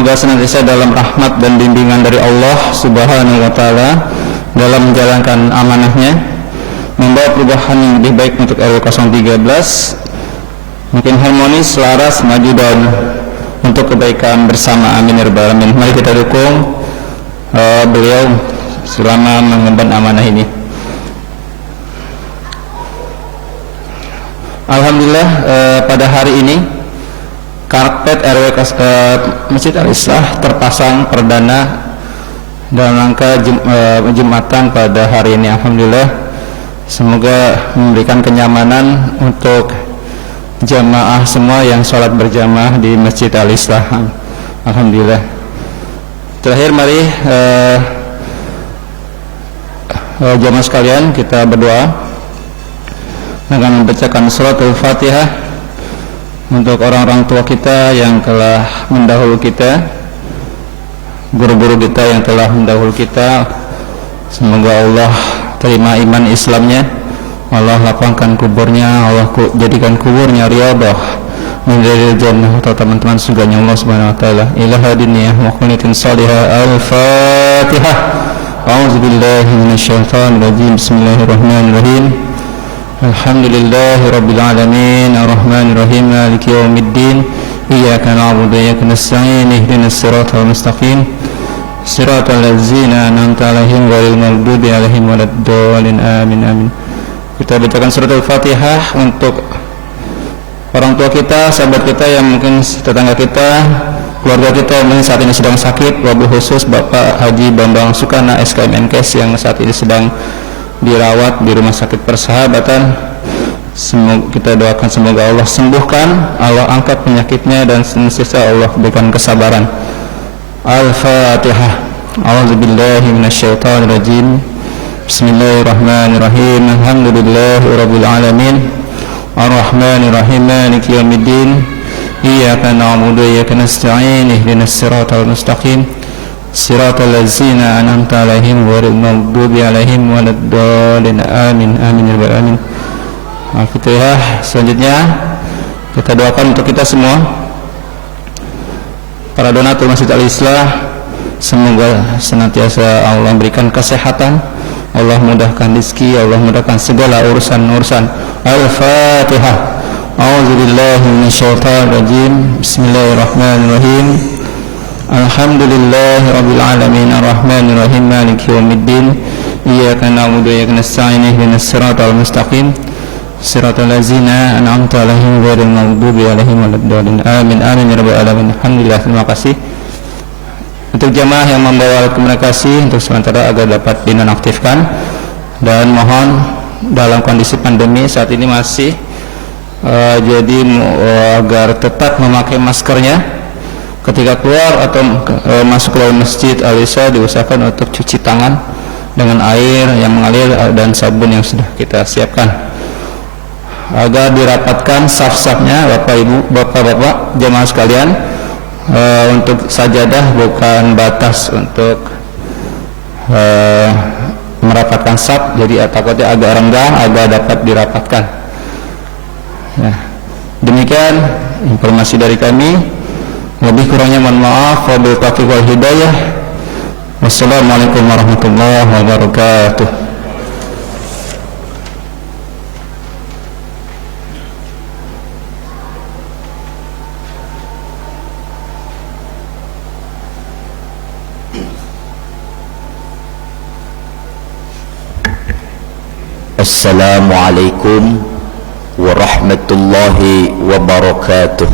Semoga senantiasa dalam rahmat dan bimbingan dari Allah Subhanahu wa Ta'ala dalam menjalankan amanahnya, membawa perubahan yang lebih baik untuk RW 013, makin harmonis, selaras, maju dan untuk kebaikan bersama. Amin ya rabbal alamin. Mari kita dukung beliau selama mengemban amanah ini. Alhamdulillah, pada hari ini karpet RW Masjid Al-Islah terpasang perdana dalam rangka Jumatan pada hari ini. Alhamdulillah, semoga memberikan kenyamanan untuk jamaah semua yang sholat berjamaah di Masjid Al-Islah. Alhamdulillah. Terakhir, mari jamaah sekalian kita berdoa dengan membacakan surat Al-Fatihah untuk orang-orang tua kita yang telah mendahulu kita, guru-guru kita yang telah mendahulu kita. Semoga Allah terima iman Islamnya, Allah lapangkan kuburnya, Allah jadikan kuburnya riyadhah min riyadil jannah atau teman-teman surganya Allah Subhanahu wa Ta'ala. Ila hadiniyah wa qunitin salihah. Al-Fatihah. A'udzubillahi minasyaitonir rajim. Bismillahirrahmanirrahim. Alhamdulillahi rabbil alamin, arrahmanir rahim, maliki yaumiddin, iyyaka na'budu wa iyyaka nasta'in, ihdinas siratal mustaqim, siratal ladzina an'amta 'alaihim ghairil maghdubi 'alaihim waladdallin. Amin amin. Kita bacakan surat Al-Fatihah untuk orang tua kita, sahabat kita yang mungkin tetangga kita, keluarga kita yang mungkin saat ini sedang sakit, wabil khusus Bapak Haji Bambang Sukana SKM Menkes yang saat ini sedang dirawat di Rumah Sakit Persahabatan. Semoga kita doakan semoga Allah sembuhkan, Allah angkat penyakitnya dan senantiasa Allah berikan kesabaran. Al-Fatihah. A'udzubillahi minasyaitonir rajim. Bismillahirrahmanirrahim. Alhamdulillahirabbil alamin. Arrahmanir rahim. Maliki yaumiddin. Iyyaka na'budu wa iyyaka nasta'in. Ihdinas siratal mustaqim. Siratal ladzina an'amta 'alaihim ghairil maghdubi 'alaihim waladdallin. Amin amin ya rabbal alamin. Al-Fatihah. Selanjutnya kita doakan untuk kita semua, para donatur Masjid Al-Islah, semoga senantiasa Allah berikan kesehatan, Allah mudahkan rezeki, Allah mudahkan segala urusan-urusan. Al-Fatihah. A'udzubillahi minasyaitonir rajim. Bismillahirrahmanirrahim. Alhamdulillahi rabbil alamin, arrahmanir rahim, maliki yaumiddin, iyyaka na'budu wa iyyaka nasta'in, ihdinas siratal mustaqim, siratal ladzina an'amta 'alaihim ghairil maghdubi 'alaihim waladdallin. Amin amin ya rabbal alamin. Alhamdulillah, terima kasih untuk jamaah yang membawa komunikasi untuk sementara agar dapat dinonaktifkan, dan mohon dalam kondisi pandemi saat ini masih jadi agar tetap memakai maskernya ketika keluar atau masuk ke dalam Masjid Al-Islah. Diusahakan untuk cuci tangan dengan air yang mengalir dan sabun yang sudah kita siapkan, agar dirapatkan saf-safnya Bapak Ibu, Bapak-bapak jemaah sekalian. Untuk sajadah bukan batas untuk merapatkan saf, jadi takutnya agak renggang agar dapat dirapatkan. Nah, demikian informasi dari kami. Lebih kurangnya mohon maaf. Wabillahi taufiq wal hidayah. Wassalamualaikum warahmatullahi wabarakatuh. Assalamualaikum warahmatullahi wabarakatuh.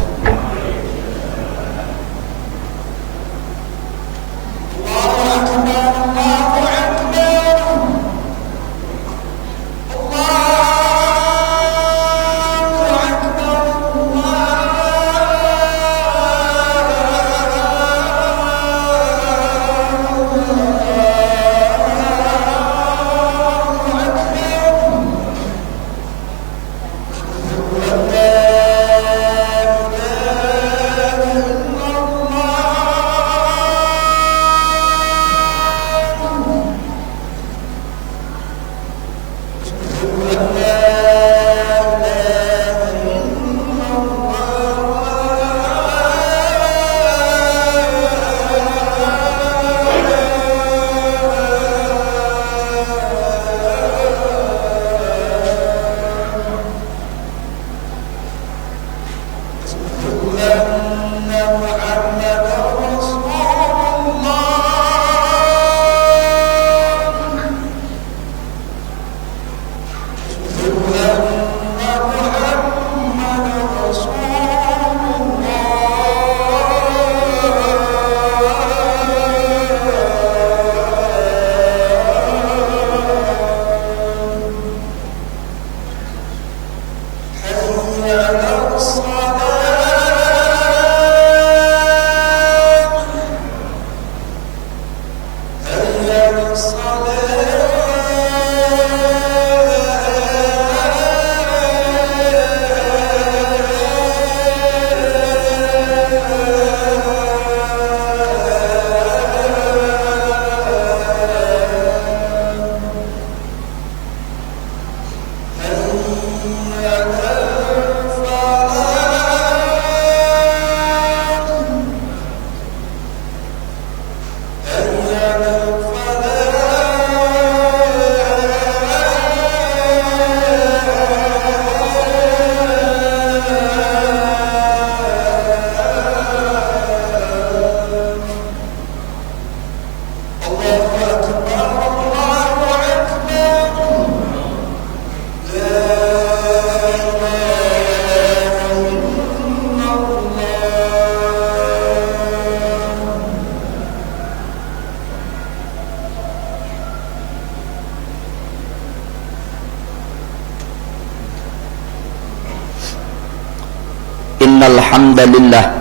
Innal hamdalillah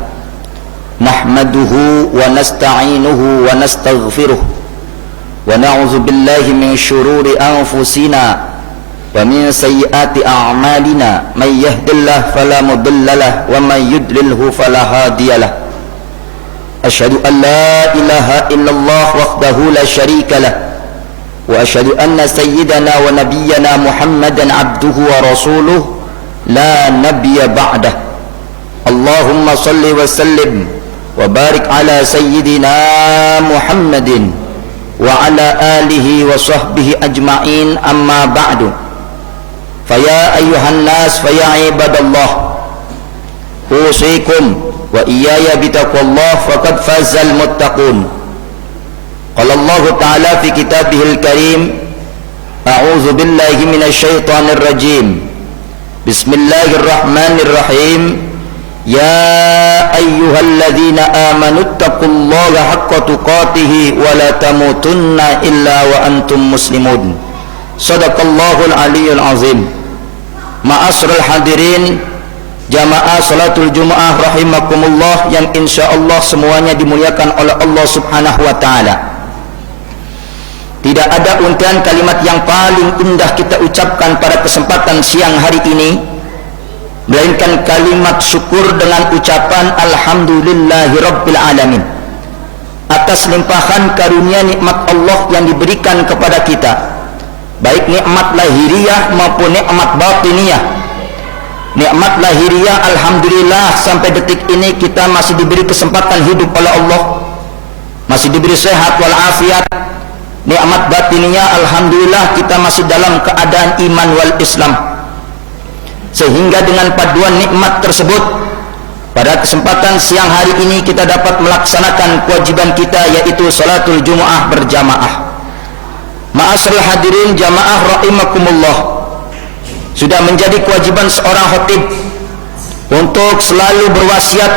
nahmaduhu wa nasta'inuhu wa nastaghfiruh wa na'udzu billahi min shururi anfusina wa min sayyiati a'malina may yahdihillahu fala mudhillalah wa may yudlilhu fala hadiyalah. Asyhadu an la ilaha illallah wahdahu la syarikalah wa asyhadu anna sayyidana wa nabiyyana Muhammadan abduhu wa rasuluh la nabiyya ba'dah. Allahumma salli wa sallim wa barik ala sayyidina Muhammadin wa ala alihi wa sahbihi ajma'in, amma ba'du. Faya ayyuhan nas, faya ibadallah, usikum wa iyaya bitaqwallah faqad fazal muttaqun. Qala Allah ta'ala fi kitabihil karim, a'udzu billahi minasyaitonir rajim. Bismillahirrahmanirrahim. Ya ayyuhalladzina amanu taqullaha haqqa tuqatih wa la tamutunna illa wa antum muslimun. Shadaqallahul aliyyul azim. Ma'asyiral hadirin jamaah salatul Jumaah rahimakumullah yang insyaallah semuanya dimuliakan oleh Allah Subhanahu wa taala. Tidak ada untayan kalimat yang paling indah kita ucapkan pada kesempatan siang hari ini melainkan kalimat syukur dengan ucapan alhamdulillahi rabbil alamin atas limpahan karunia nikmat Allah yang diberikan kepada kita, baik nikmat lahiriah maupun nikmat batiniyah. Nikmat lahiriah alhamdulillah sampai detik ini kita masih diberi kesempatan hidup oleh Allah, masih diberi sehat walafiat. Nikmat batiniyah alhamdulillah kita masih dalam keadaan iman wal Islam. Sehingga dengan paduan nikmat tersebut, pada kesempatan siang hari ini kita dapat melaksanakan kewajiban kita, yaitu salatul Jumaah berjamaah. Ma'asyiral hadirin jamaah rahimakumullah, sudah menjadi kewajiban seorang khatib untuk selalu berwasiat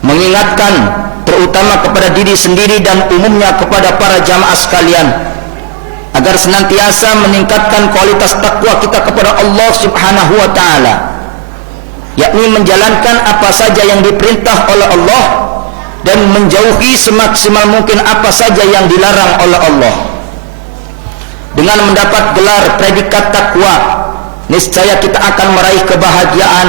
mengingatkan terutama kepada diri sendiri dan umumnya kepada para jamaah sekalian agar senantiasa meningkatkan kualitas takwa kita kepada Allah Subhanahu wa taala, yakni menjalankan apa saja yang diperintah oleh Allah dan menjauhi semaksimal mungkin apa saja yang dilarang oleh Allah. Dengan mendapat gelar predikat takwa, niscaya kita akan meraih kebahagiaan,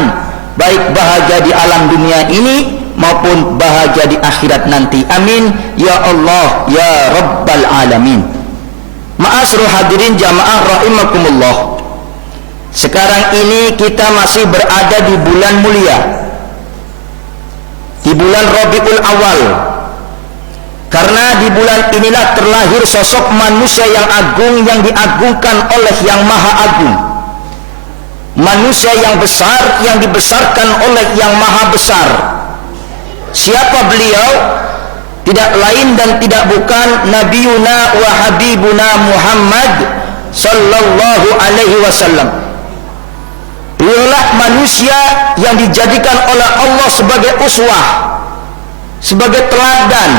baik bahagia di alam dunia ini maupun bahagia di akhirat nanti. Amin ya Allah ya rabbal alamin. Ma'asyiral hadirin jamaah rahimakumullah, sekarang ini kita masih berada di bulan mulia, di bulan Rabiul Awal, karena di bulan inilah terlahir sosok manusia yang agung, yang diagungkan oleh yang maha agung, manusia yang besar yang dibesarkan oleh yang maha besar. Siapa beliau? Tidak lain dan tidak bukan Nabiuna wa Habibuna Muhammad sallallahu alaihi wasallam. Beliaulah manusia yang dijadikan oleh Allah sebagai uswah, sebagai teladan,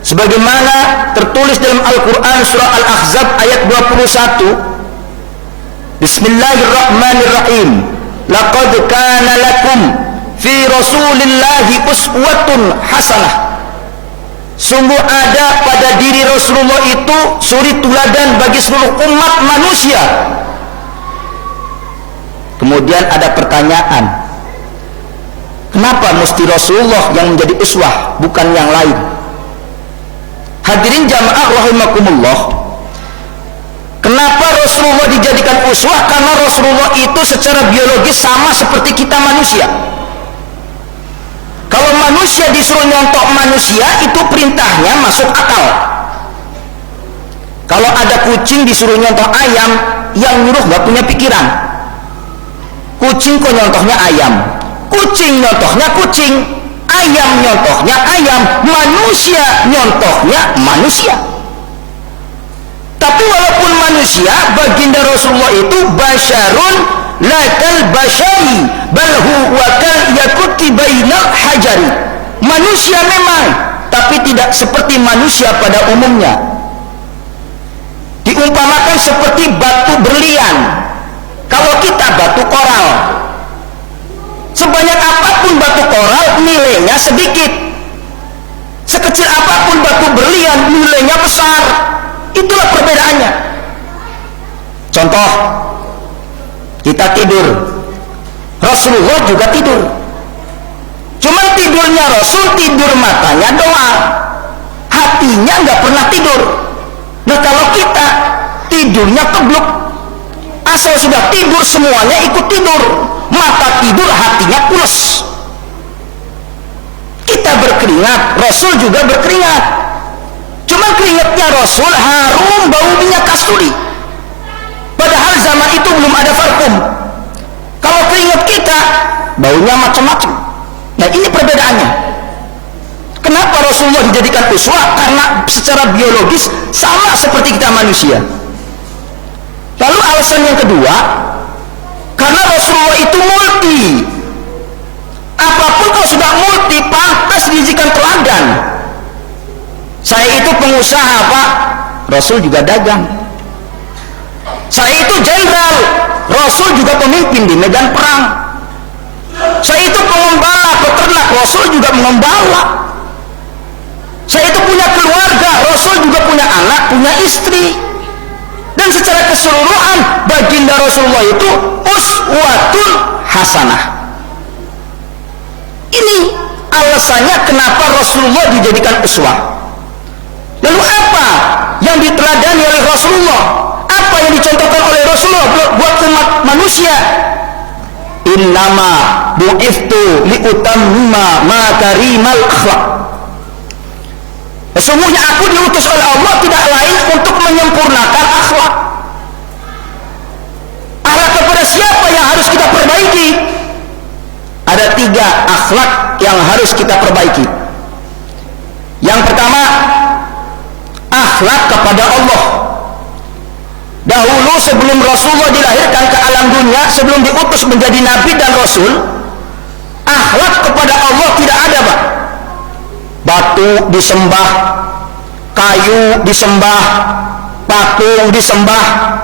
sebagaimana tertulis dalam Al-Quran surah Al-Ahzab ayat 21. Bismillahirrahmanirrahim. Laqad kana lakum fi rasulillahi uswatun hasanah. Sungguh ada pada diri Rasulullah itu suri tuladan bagi seluruh umat manusia. Kemudian ada pertanyaan, kenapa mesti Rasulullah yang menjadi uswah bukan yang lain? Hadirin jamaah rahimakumullah, kenapa Rasulullah dijadikan uswah karena Rasulullah itu secara biologis sama seperti kita manusia. Kalau manusia disuruh nyontok manusia, itu perintahnya masuk akal. Kalau ada kucing disuruh nyontok ayam, yang nyuruh gak punya pikiran. Kucing kok nyontohnya ayam, kucing nyontohnya kucing, ayam nyontohnya ayam, manusia nyontohnya manusia. Tapi walaupun manusia, baginda Rasulullah itu basyarun lakal basyari bal huwa kal yakuti bainal hajari. Manusia memang, tapi tidak seperti manusia pada umumnya. Diumpamakan seperti batu berlian. Kalau kita batu koral, sebanyak apapun batu koral nilainya sedikit, sekecil apapun batu berlian nilainya besar. Itulah perbedaannya. Contoh, kita tidur, Rasulullah juga tidur. Cuman tidurnya Rasul, tidur matanya doang, hatinya nggak pernah tidur. Nah kalau kita tidurnya kebluk, asal sudah tidur semuanya ikut tidur, mata tidur hatinya pules. Kita berkeringat, Rasul juga berkeringat. Cuma keringatnya Rasul harum bau minyak kasturi, padahal zaman itu belum ada parfum. Kalau keringat kita baunya macam-macam. Nah ini perbedaannya. Kenapa Rasulullah dijadikan uswah? Karena secara biologis sama seperti kita manusia. Lalu alasan yang kedua, karena Rasulullah itu multi. Apapun kalau sudah multi, pantas dijadikan teladan. Saya itu pengusaha, Pak, Rasul juga dagang. Saya itu jenderal, Rasul juga pemimpin di medan perang. Saya itu pengembala, peternak, Rasul juga mengembala. Saya itu punya keluarga, Rasul juga punya anak, punya istri. Dan secara keseluruhan baginda Rasulullah itu uswatun hasanah. Ini alasannya kenapa Rasulullah dijadikan uswah. Lalu apa yang diteladani oleh Rasulullah? Apa yang dicontohkan oleh Rasulullah buat umat manusia? Innama bu'iftu liutammima makarimal akhlak. Sesungguhnya aku diutus oleh Allah tidak lain untuk menyempurnakan akhlak. Akhlak kepada siapa yang harus kita perbaiki? Ada 3 akhlak yang harus kita perbaiki. Yang pertama, akhlak kepada Allah. Dahulu sebelum Rasulullah dilahirkan ke alam dunia, sebelum diutus menjadi Nabi dan Rasul, akhlak kepada Allah tidak ada, Pak. Batu disembah, kayu disembah, patung disembah.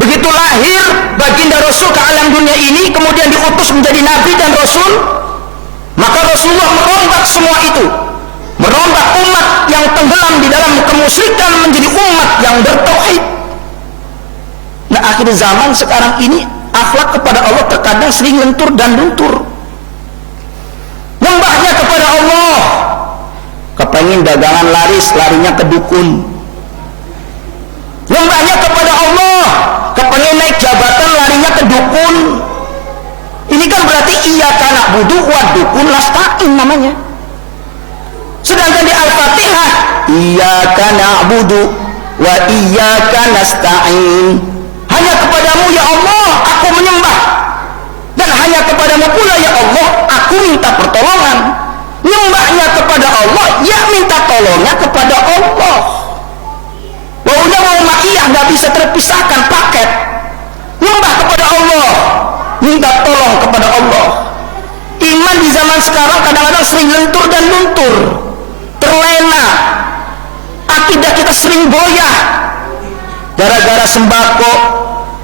Begitu lahir baginda Rasul ke alam dunia ini, kemudian diutus menjadi Nabi dan Rasul, maka Rasulullah merombak semua itu, merombak umat yang tenggelam di dalam kemusyrikan menjadi umat yang bertauhid. Nah akhir zaman sekarang ini akhlak kepada Allah terkadang sering lentur dan luntur. Nyembahnya kepada Allah, kepengen dagangan laris, larinya ke dukun. Nyembahnya kepada Allah, kepengen naik jabatan, larinya ke dukun. Ini kan berarti iyyaka na'budu wa dukun nasta'in namanya. Sedangkan di Al-Fatihah, iyyaka na'budu wa iyyaka nasta'in. Hanya kepadamu ya Allah aku menyembah, dan hanya kepadamu pula ya Allah aku minta pertolongan. Nyembahnya kepada Allah, ya minta tolongnya kepada Allah. Waunya mau ma'iyah gak bisa terpisahkan, paket. Nyembah kepada Allah, minta tolong kepada Allah. Iman di zaman sekarang kadang-kadang sering lentur dan luntur, terlena. Akidah kita sering goyah gara-gara sembako,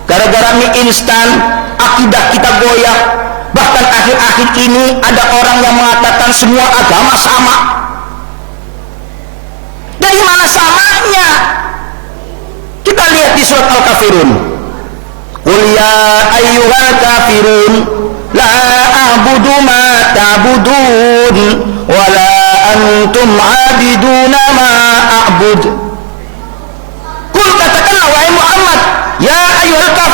gara-gara mie instan. Akidah kita goyah. Bahkan akhir-akhir ini ada orang yang mengatakan semua agama sama. Dari mana samanya? Kita lihat di surat Al-Kafirun. Qul ya ayyuhal kafirun la a'budu ma ta'budun wa la antum 'abiduna ma a'bud. Qul, katakanlah wahai Muhammad, ya ayyuhal kafirun,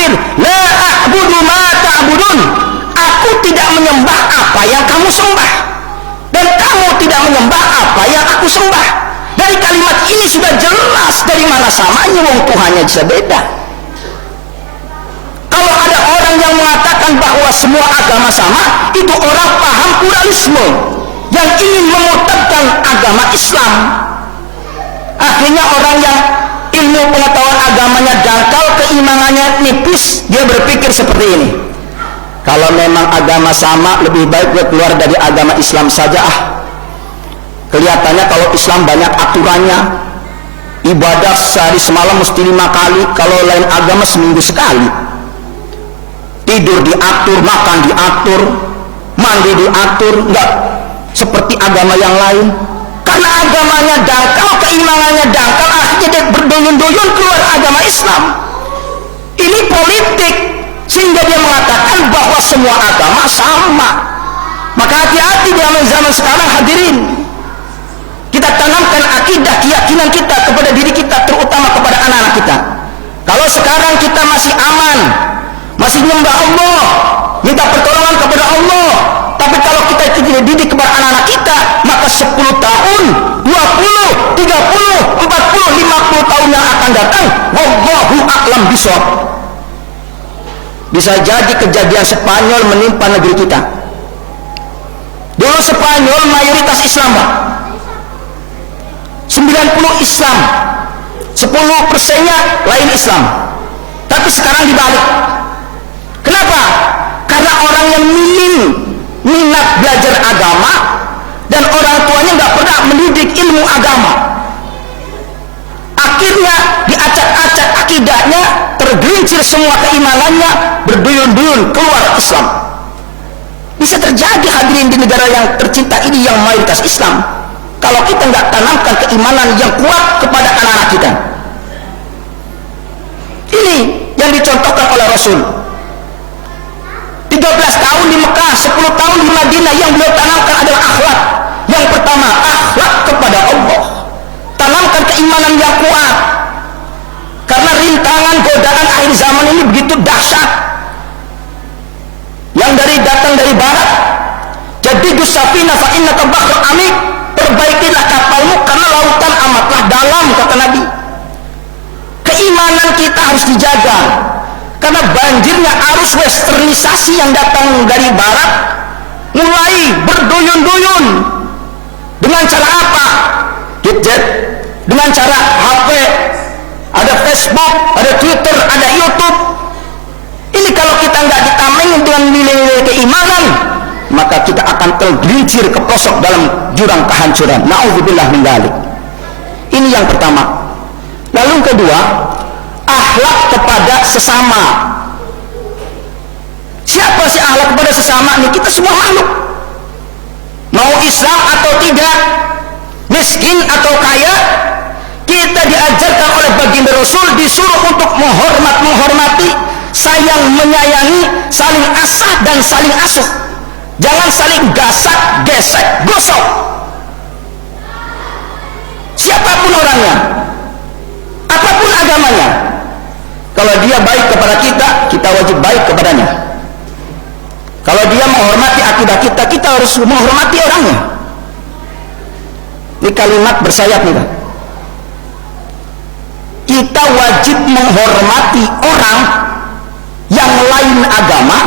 kafir, la a'budu ma ta'budun. Aku tidak menyembah apa yang kamu sembah, dan kamu tidak menyembah apa yang aku sembah. Dari kalimat ini sudah jelas dari mana samanya, wong Tuhannya bisa beda. Kalau ada orang yang mengatakan bahwa semua agama sama, itu orang paham pluralisme yang ingin memurtadkan agama Islam. Akhirnya orang yang ilmu pengetahuan agamanya dangkal, keimanannya nipis, dia berpikir seperti ini: kalau memang agama sama, lebih baik gue keluar dari agama Islam saja ah. Kelihatannya kalau Islam banyak aturannya, ibadah sehari semalam mesti 5 kali, kalau lain agama seminggu sekali. Tidur diatur, makan diatur, mandi diatur, enggak seperti agama yang lain. Karena agamanya dangkal, keimanannya dangkal, akhirnya dia berduyun-duyun keluar agama Islam. Ini politik, sehingga dia mengatakan bahwa semua agama sama. Maka hati-hati di zaman sekarang, hadirin. Kita tanamkan akidah, keyakinan kita kepada diri kita, terutama kepada anak-anak kita. Kalau sekarang kita masih aman, masih nyembah Allah, minta pertolongan kepada Allah, tapi kalau kita tidak didik kepada anak-anak kita, maka 10 tahun, 20, 30, 40, 50 tahun yang akan datang, wallahu a'lam bishawab, bisa jadi kejadian Spanyol menimpa negeri kita. Dulu Spanyol mayoritas Islam, Pak. 90 Islam, 10%-nya lain Islam. Tapi sekarang dibalik. Kenapa? Karena orang yang minat belajar agama dan orang tuanya nggak pernah mendidik ilmu agama. Akhirnya diacak-acak akidahnya, tergelincir semua keimanannya, berduyun-duyun keluar Islam. Bisa terjadi, hadirin, di negara yang tercinta ini yang mayoritas Islam, kalau kita nggak tanamkan keimanan yang kuat kepada anak-anak kita. Ini yang dicontohkan oleh Rasul. 13 tahun di Mekah, 10 tahun di Madinah, yang beliau tanamkan adalah akhlak. Yang pertama, akhlak kepada Allah. Tanamkan keimanan yang kuat. Karena rintangan godaan akhir zaman ini begitu dahsyat. Yang datang dari barat. Jadi safina fa innaka bahrul amik. Perbaikilah kapalmu karena lautan amatlah dalam, kata Nabi. Keimanan kita harus dijaga. Karena banjirnya arus westernisasi yang datang dari barat mulai berduyun-duyun. Dengan cara apa? Gadget, dengan cara HP, ada Facebook, ada Twitter, ada YouTube. Ini kalau kita nggak ditameng dengan nilai-nilai keimanan, maka kita akan tergelincir ke pelosok dalam jurang kehancuran. Na'udzubillah min dzalik. Ini yang pertama. Lalu yang kedua, akhlak kepada sesama. Siapa sih akhlak kepada sesama? Ini kita semua makhluk. Mau Islam atau tidak, miskin atau kaya, kita diajarkan oleh baginda Rasul, disuruh untuk menghormati, sayang menyayangi, saling asah dan saling asuh. Jangan saling gasak, gesek, gosok. Siapapun orangnya, apapun agamanya, kalau dia baik kepada kita, kita wajib baik kepadanya. Kalau dia menghormati akidah kita, kita harus menghormati orangnya. Ini kalimat bersayap nih, Pak. Kita wajib menghormati orang yang lain agama.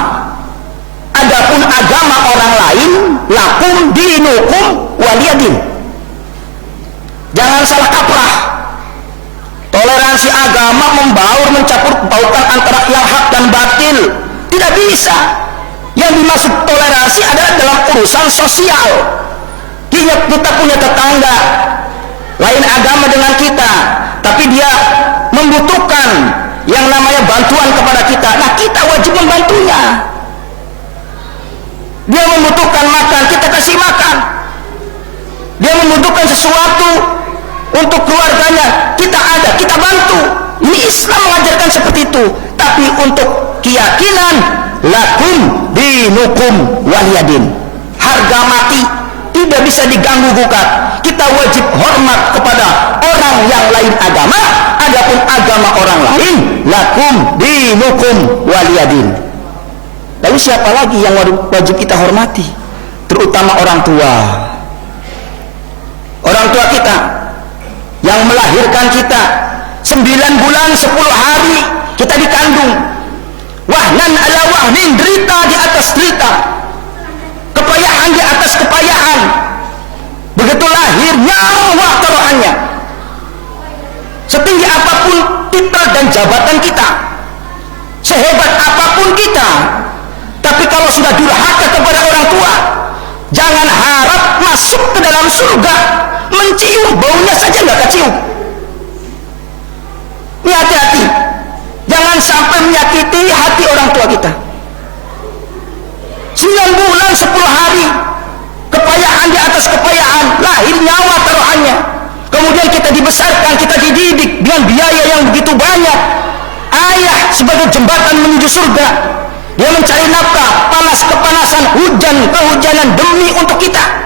Adapun agama orang lain, lakum dinukum waliyadin. Jangan salah kaprah. Toleransi agama membaur, mencampur baukan antara yang hak dan batil. Tidak bisa. Yang dimaksud toleransi adalah dalam urusan sosial. Kita punya tetangga lain agama dengan kita, tapi dia membutuhkan yang namanya bantuan kepada kita. Nah, kita wajib membantunya. Dia membutuhkan makan, kita kasih makan. Dia membutuhkan sesuatu untuk keluarganya, kita ada, kita bantu. Ini Islam mengajarkan seperti itu. Tapi untuk keyakinan, lakum dinukum waliyadin, harga mati tidak bisa diganggu gugat. Kita wajib hormat kepada orang yang lain agama. Adapun agama orang lain, lakum dinukum waliyadin. Lalu siapa lagi yang wajib kita hormati? Terutama orang tua. Orang tua kita yang melahirkan kita 9 bulan 10 hari kita dikandung, wahnan ala wahnin, derita di atas derita, kepayahan di atas kepayahan. Begitu lahir, nyawa taruhannya. Setinggi apapun titel dan jabatan kita, sehebat apapun kita, tapi kalau sudah durhaka kepada orang tua, jangan harap masuk ke dalam surga. Mencium baunya saja nggak kecium. Ini hati-hati, jangan sampai menyakiti hati orang tua kita. 9 bulan 10 hari, kepayahan di atas kepayahan, lahir nyawa taruhannya. Kemudian kita dibesarkan, kita dididik dengan biaya yang begitu banyak. Ayah sebagai jembatan menuju surga, dia mencari nafkah, panas kepanasan, hujan kehujanan demi untuk kita.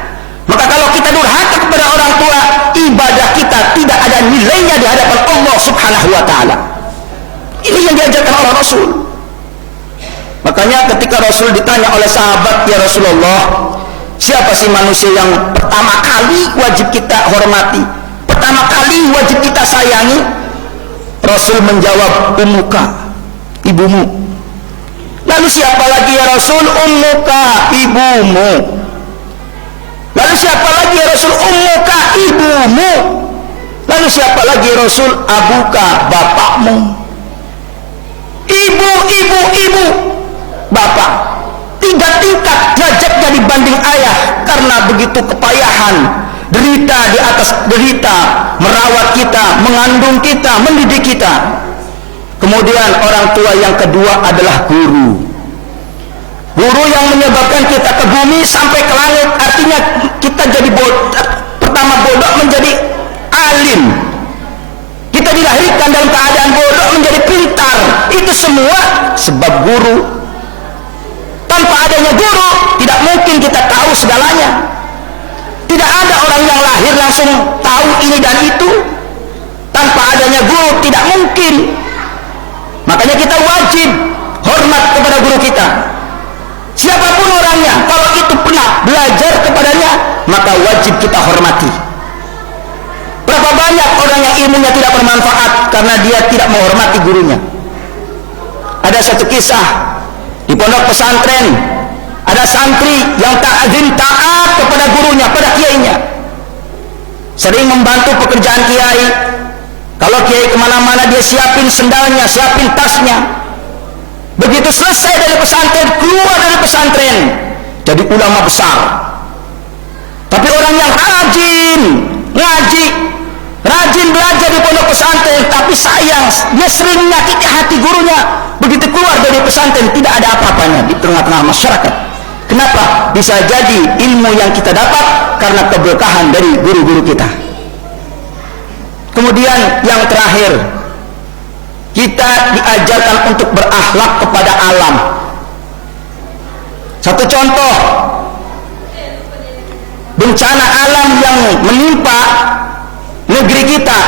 Maka kalau kita durhaka kepada orang tua, ibadah kita tidak ada nilainya di hadapan Allah Subhanahu wa ta'ala. Ini yang diajarkan oleh Rasul. Makanya ketika Rasul ditanya oleh sahabat, ya Rasulullah, siapa sih manusia yang pertama kali wajib kita hormati, pertama kali wajib kita sayangi? Rasul menjawab, ummuka, ibumu. Lalu siapa lagi ya Rasul? Ummuka, ibumu. Lalu siapa lagi ya Rasul? Ummuka, ibumu. Lalu siapa lagi ya Rasul? Abuka, bapakmu. Ibu, ibu, ibu, bapak. 3 tingkat derajatnya dibanding ayah, karena begitu kepayahan, derita di atas derita, merawat kita, mengandung kita, mendidik kita. Kemudian orang tua yang kedua adalah guru. Guru yang menyebabkan kita ke bumi sampai ke langit, artinya kita jadi pertama bodoh menjadi alim. Kita dilahirkan dalam keadaan bodoh menjadi pintar. Itu semua sebab guru. Tanpa adanya guru, tidak mungkin kita tahu segalanya. Tidak ada orang yang lahir langsung tahu ini dan itu. Tanpa adanya guru tidak mungkin. Makanya kita wajib hormat kepada guru kita. Siapapun orangnya, kalau itu pernah belajar kepadanya, maka wajib kita hormati. Berapa banyak orang yang ilmunya tidak bermanfaat karena dia tidak menghormati gurunya. Ada satu kisah di pondok pesantren, ada santri yang taat kepada gurunya, pada kiainya. Sering membantu pekerjaan kiai. Kalau kiai kemana-mana, dia siapin sendalnya, siapin tasnya. Begitu selesai dari pesantren, keluar dari pesantren, jadi ulama besar. Tapi orang yang rajin ngaji, rajin belajar di pondok pesantren, tapi sayang, dia sering menyakiti hati gurunya. Begitu keluar dari pesantren, tidak ada apa-apanya di tengah-tengah masyarakat. Kenapa? Bisa jadi ilmu yang kita dapat karena keberkahan dari guru-guru kita. Kemudian yang terakhir, kita diajarkan untuk berakhlak kepada alam. Satu contoh, bencana alam yang menimpa negeri kita,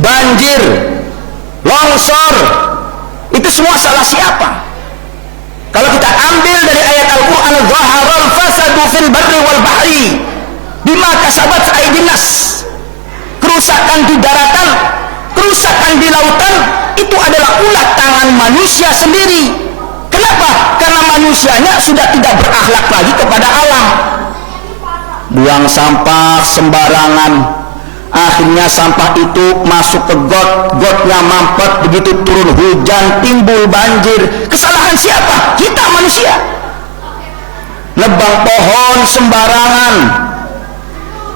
banjir, longsor, itu semua salah siapa? Kalau kita ambil dari ayat Al-Quran, zaharal fasadu fil barri wal bahri bima kasabat aydin nas, kerusakan di daratan, kerusakan di lautan, itu adalah ulah tangan manusia sendiri. Kenapa? Karena manusianya sudah tidak berakhlak lagi kepada alam. Buang sampah sembarangan, akhirnya sampah itu masuk ke got, gotnya mampet, begitu turun hujan timbul banjir. Kesalahan siapa? Kita manusia. Nebang pohon sembarangan,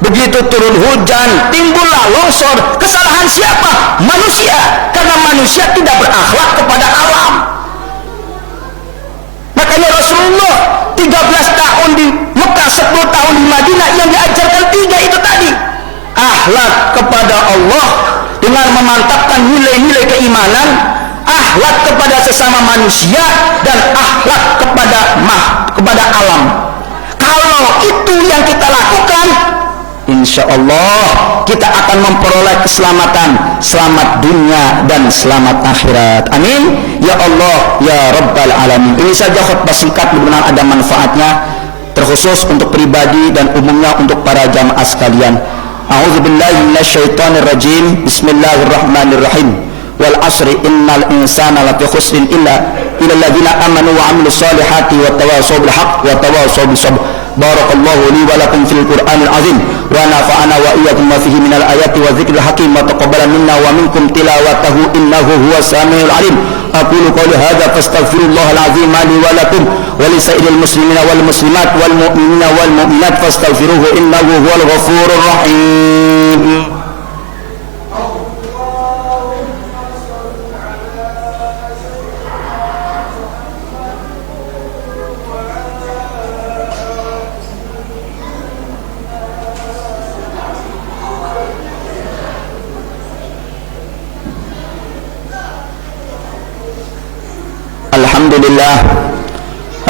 begitu turun hujan timbullah longsor. Kesalahan siapa? Manusia, karena manusia tidak berakhlak kepada alam. Makanya Rasulullah 13 tahun di Mekah, 10 tahun di Madinah, yang diajarkan 3 itu tadi. Akhlak kepada Allah dengan memantapkan nilai-nilai keimanan, akhlak kepada sesama manusia, dan akhlak kepada alam. Kalau itu yang kita lakukan, insya Allah kita akan memperoleh keselamatan, selamat dunia dan selamat akhirat. Amin ya Allah ya Rabbal Alamin. Ini saja khutbah singkat, mudah-mudahan ada manfaatnya, terkhusus untuk pribadi dan umumnya untuk para jamaah sekalian. A'udzubillahi minasyaitonir rajim. Bismillahirrahmanirrahim. Wal asri innal insana lafi khusrin illa alladziina amanu wa 'amilus solihati wa tawassaw bil haqq wa tawassaw bis sabr. Barakallahu li wa lakum fil Qur'anil azim wa nafa'ana wa iyyakum ma fihi minal ayati wa dzikril hakim wa taqabbala minna wa minkum tilawatahu innahu huwas samiul alim. Aqulu qawli hadza fastaghfirullahal azim li wa lakum wa li sa'iril muslimina wal muslimat wal mu'minina wal mu'minat fastaghfiruhu innahu huwal ghafurur rahim.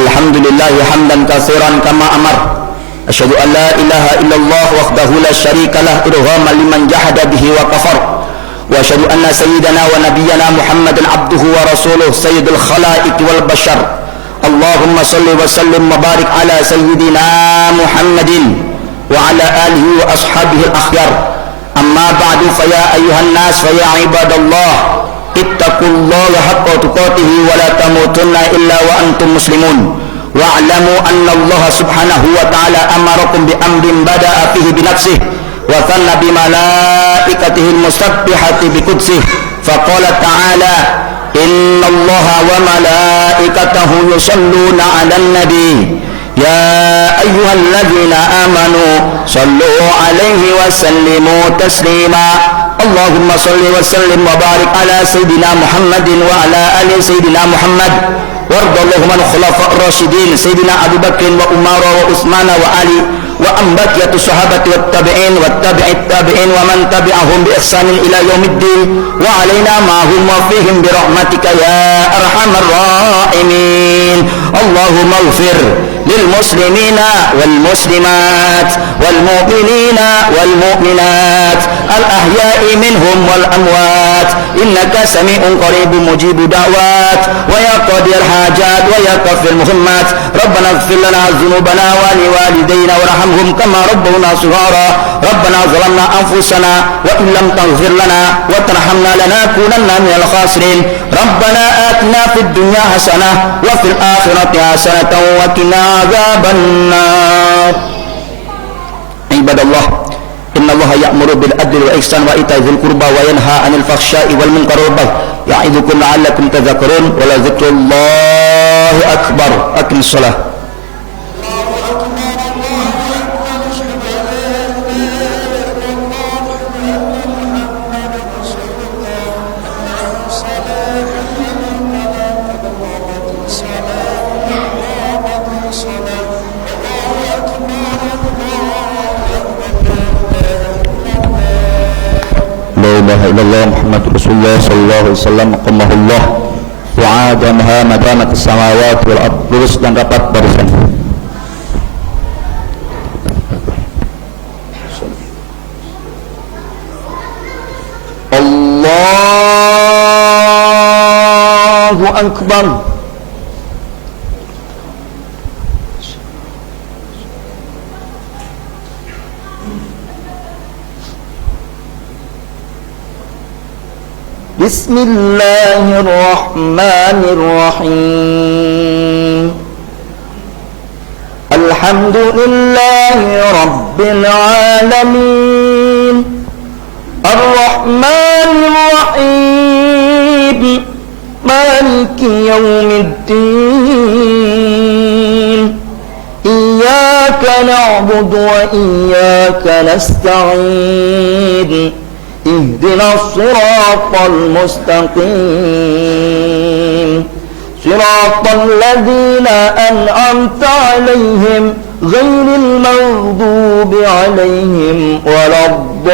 Alhamdulillah hamdan katsiran kama amar. Asyhadu an la ilaha illallah wahdahu la syarika lah irghaman liman jahada bihi wa kafar. Wa asyhadu anna sayyidana wa nabiyyana Muhammadan abduhu wa rasuluh sayyidul khalaiq wal bashar. Allahumma salli wa sallim wa barik ala sayyidina Muhammadin wa ala alihi wa ashabihi al-akhyar. Amma ba'du fa ya ayyuhan nas fa ya ibadallah ittaqullaha haqqa tuqatih wa la tamutunna illa wa antum muslimun. Wa'lamu anna Allah subhanahu wa ta'ala amarakum bi amrin bada'a fihi bi nafsihi wa thanna bi malaikatihi al-musabbihati bi qudsih. Faqala ta'ala inna Allah wa malaikatahu yusalluna 'alan nabi ya ayyuhalladzina amanu sallu 'alaihi wa sallimu taslima. Allahumma salli wa sallim wa barik ala sayyidina Muhammadin wa ala ali sayyidina Muhammad wardallahu man khulafa ar-rasyidin sayyidina Abu Bakr wa Umar wa Utsman wa Ali wa ambaqiyatu sahabati wat tabi'in wat tabi'it tabi'in wa man tabi'ahum bi ihsanin ila yaumiddin wa alaina ma'hum wa fihim bi rahmatika ya arhamar rahimin. Allahumma ighfir lil muslimina wal muslimat wal mu'minina wal mu'minat al ahya'i minhum wal amwat innaka sami'un qaribun mujibud da'wat wa ya qadir hajat wa ya kafil muhimmat. Rabbana ighfir lana dhunubana wa li walidayna warhamhum kama rabbawna shighara. Rabbana zalamna anfusana wa in lam taghfir lana wa tarhamna lanakunanna minal khasirin. Rabbana atina fid dunya hasanah wa fil akhirati hasanatan wa qina adzaban nar. Ibadallah, innallaha ya'muru bil adli wal ihsan wa ita'i dzil qurba wa yanha 'anil fakhsya'i wal munkari wal baghi ya'idukum la'allakum tadhakkarun. Wa la dzikrullahi akbar. Aqimis shalah. Illallah Muhammad Rasulullah sallallahu alaihi wasallam qamahullah wa adamaha madamat as-samawati wal ard. Lurus dan rapat barisan. Allahu akbar. Bismillahirrahmanirrahim. Alhamdulillahi rabbil alamin. Ar-Rahmanir Rahim. Maliki yaumiddin. Iyyaka na'budu wa iyyaka nasta'in. اهدنا الصراط المستقيم صراط الذين أنعمت عليهم غير المغضوب عليهم ولا الضالين.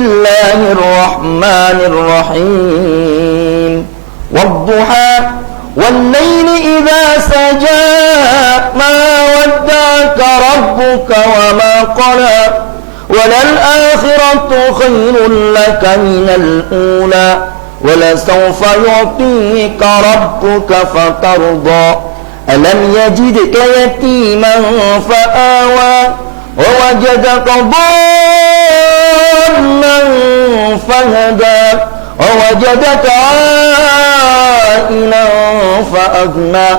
الله الرحمن الرحيم والضحى والليل إذا سجى ما ودعك ربك وما قلى وللآخرة خير لك من الأولى ولسوف يعطيك ربك فترضى ألم يجدك يتيما فآوى ووجدك ضالا فهدى ووجدك عائلا فأغنى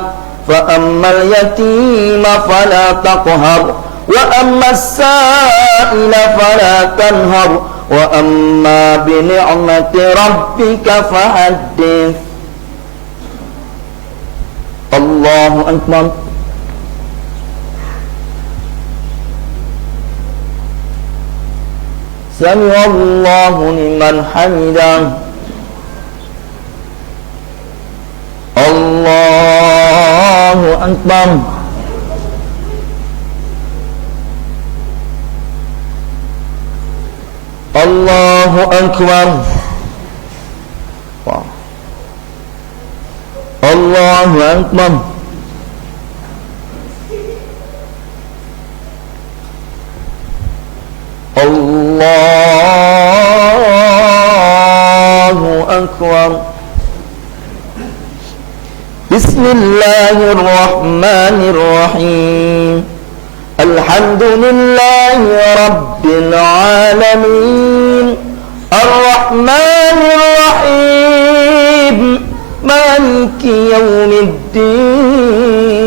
فأما اليتيم فلا تقهر وأما السائل فلا تنهر وأما بنعمة ربك فحدث. الله أكبر. سمع الله لمن حمده. الله أكبر. الله أكبر. الله أكبر. الله أكبر. بسم الله الرحمن الرحيم. الحمد لله رب العالمين الرحمن الرحيم مالك يوم الدين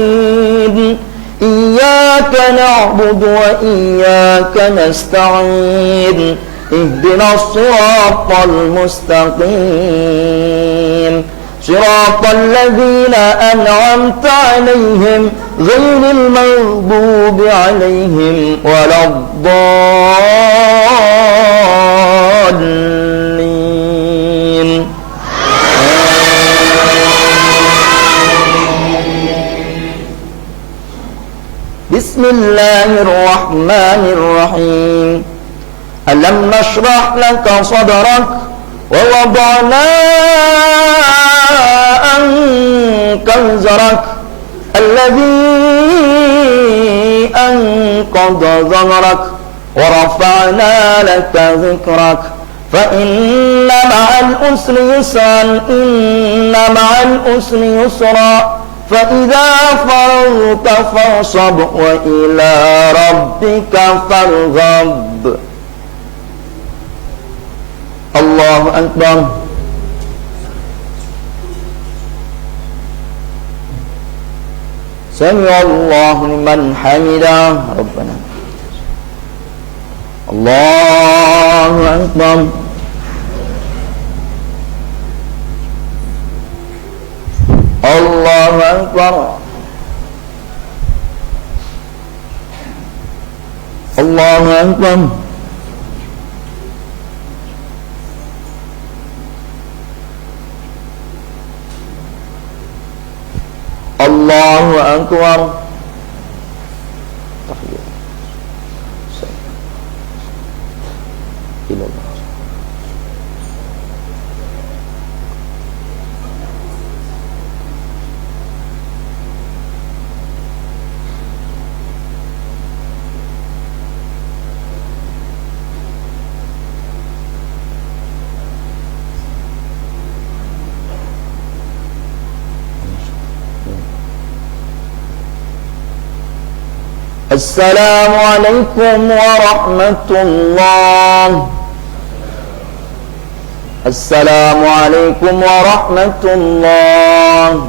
إياك نعبد وإياك نستعين اهدنا الصراط المستقيم صراط الذين أنعمت عليهم غير المغضوب عليهم ولا الضالين. بسم الله الرحمن الرحيم. ألم نشرح لك صدرك ووضعنا عنك وزرك الذي أنقض ظهرك ورفعنا لك ذكرك فإن مع العسر يسرا إن مع العسر يسرا فإذا فرغت فانصب وإلى ربك فارغب. الله أكبر. سمع الله لمن حمده ربنا. الله أكبر. الله أكبر. الله أكبر. الله أكبر. السلام عليكم ورحمة الله. السلام عليكم ورحمة الله.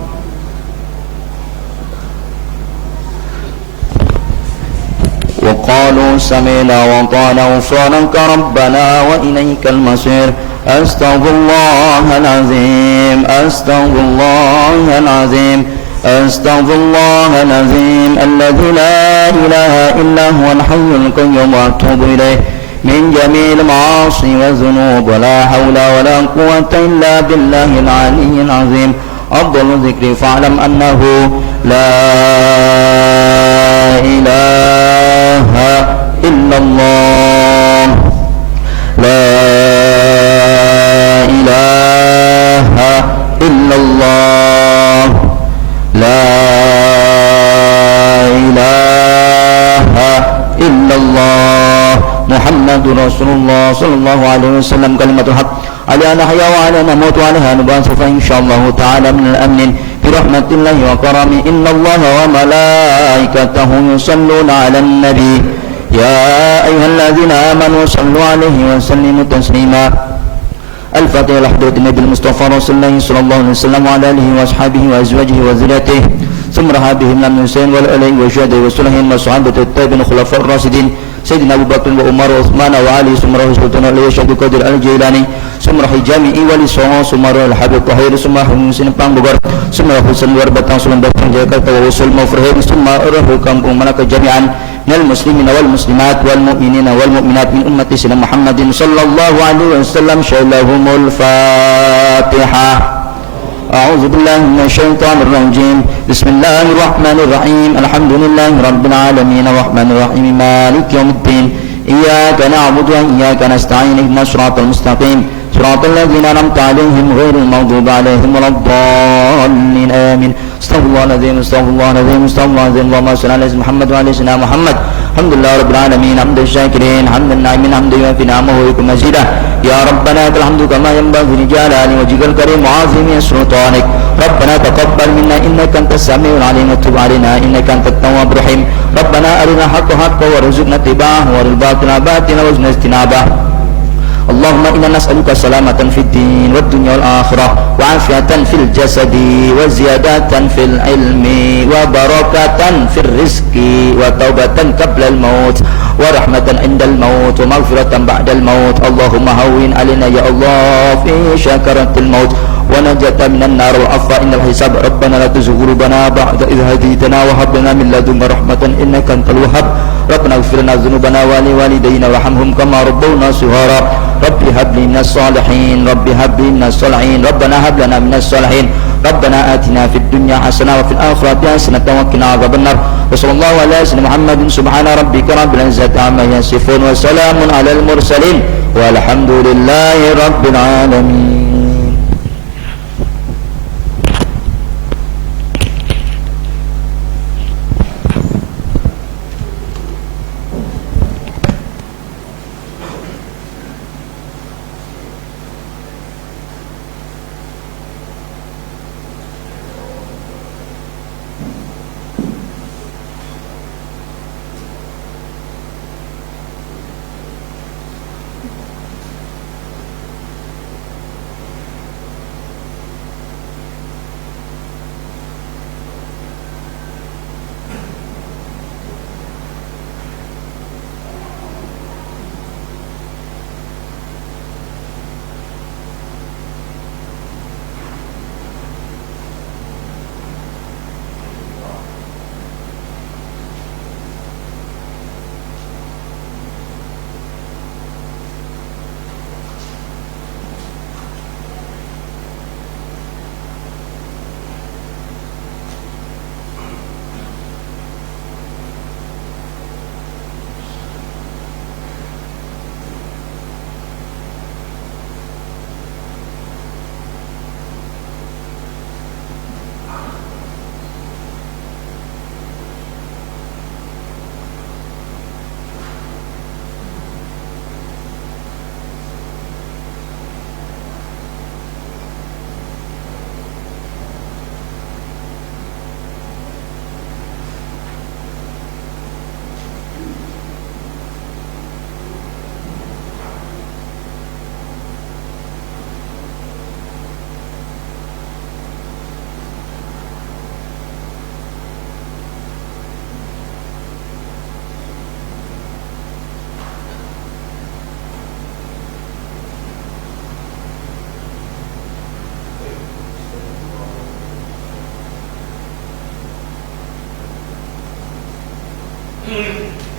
وقالوا سمعنا وأطعنا غفرانك ربنا وإليك المصير. أستغفر الله العظيم. أستغفر الله العظيم. أستغفر الله العظيم الذي لا إله إلا هو الحي القيوم وأتوب إليه من جميع المعاصي والذنوب ولا حول ولا قوة إلا بالله العلي العظيم. أفضل الذكر فاعلم أنه لا إله إلا الله. لا Muhammadur Rasulullah sallallahu alaihi wasallam kalimatul haq ala nahya wa ala namut wa ala nub'ats fa insyaallah ta'ala minal amnin bi rahmatillahi wa karami innallaha wa malaikatahu yusalluna 'alan nabi ya ayyuhalladzina amanu sallu 'alaihi wa sallimu taslima الفاتحة لحضرة النبي المصطفى رسول الله صلى الله عليه وسلم وعلى آله وأصحابه وأزواجه وذريته ثم رحابهم من حسين والآله والشهداء والصالحين والصحابة التابعين الخلفاء الراشدين سيدنا أبو بكر وعمر وعثمان وعلي ثم روح سلطان علي وشهد قدر الجيلاني ثم روح جامعي ولسوه ثم روح الحبيب الطاهر ثم روح مسلم بانبغر ثم روح سنور بطان سلم بطان جاكرتا ووصل مفرهم ثم روح كامبون منك جميعا من المسلمين والمسلمات والمؤمنين والمؤمنات من أمة سيدنا محمد صلى الله عليه وسلم شلهم الفاتحة أعوذ بالله من الشيطان الرجيم بسم الله الرحمن الرحيم الحمد لله رب العالمين الرحمن الرحيم مالك يوم الدين إياك نعبد وإياك نستعين اهدنا الصراط المستقيم صراط الذين أنعمت عليهم غير المغضوب عليهم ولا الضالين آمين استغفر الله العظيم استغفر الله العظيم استغفر الله العظيم اللهم صل على محمد وعلى سيدنا محمد الحمد لله رب العالمين حمد الشاكرين حمد الناعمين حمد يوفي نعمه ويكون مزيدا يا ربنا لك الحمد كما ينبغي لجلال وجهك الكريم وعظيم سلطانك ربنا تقبل منا إنك أنت السميع العليم وتب علينا إنك أنت التواب الرحيم ربنا أرنا الحق حقا وارزقنا اتباعه وارنا الباطل باطلا وارزقنا اجتنابه اللهم إنا نسألك سلامة في الدين والدنيا والآخرة وعافية في الجسد وزيادة في العلم وبركة في الرزق وتوبة قبل الموت ورحمة عند الموت ومغفرة بعد الموت اللهم هون علينا يا الله في شكرة الموت ونجاة من النار والعفو إن الحساب ربنا لا تزغ قلوبنا بعد إذ هديتنا وهب لنا من لدنك رحمة إنك أنت الوهاب ربنا اغفر لنا ذنوبنا ولوالدينا وارحمهم كما ربونا صغارا رب هب لي من الصالحين رب هب لي من الصالحين ربنا هب لنا من الصالحين ربنا آتنا في الدنيا حسنة وفي الآخرة حسنة وقنا عذاب النار وصلى الله على سيدنا محمد سبحان ربك رب العزة عما يصفون وسلام على المرسلين والحمد لله رب العالمين. Mm-hmm.